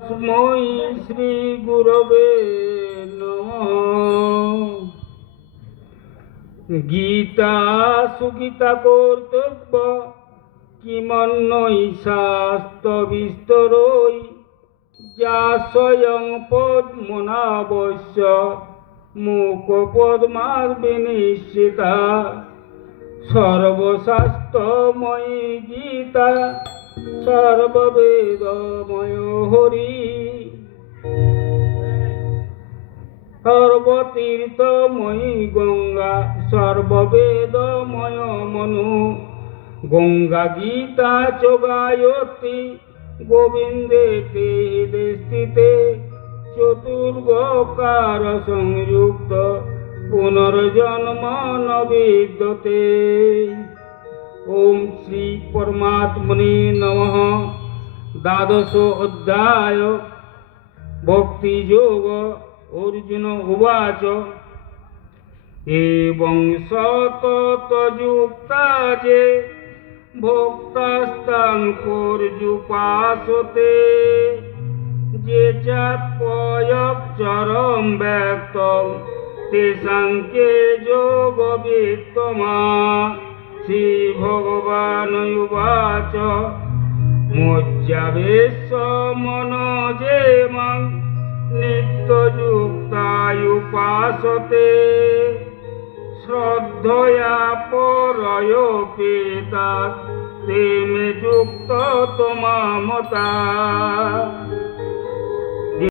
তস্मै শ্রীগুরবে নমঃ। গীতা সুগীতা কর্তব্য কিমন্যৈ শাস্ত্রবিস্তরৈ যা স্বয়ং পদ্মনাভস্য মুখপদ্মাবিনিশ্চিতা। সর্বশাস্ত্রময়ী গীতা সর্ববেদময় হরি। সর্বতীর্থময়ী গঙ্গা সর্ববেদময় মনু। গঙ্গা গীতা চ গায়ত্রী গোবিন্দে তে হৃদে স্থিতে। চতুর্গকার সংযুক্ত পুনর্জন্ম ন বিদ্যতে। ওম শ্রী পরমাত্মনে নমঃ। দ্বাদশ অধ্যায় ভক্তিযোগ। অর্জুন উবাচ এবং সততযুক্তা যে ভক্তাস্তাং পর্যুপাসতে। যে চাপ্যয়ক্ষরম ব্যক্তং তেষাং কে যোগবিত্তমা। শ্রীভগবানুবাচ মজ্জাবেশ্য মনো যে মাং নিত্যযুক্তায়ুপাসতে। শ্রদ্ধয়া পরয়োপেতাৎ তে মে যুক্ততমা মতা।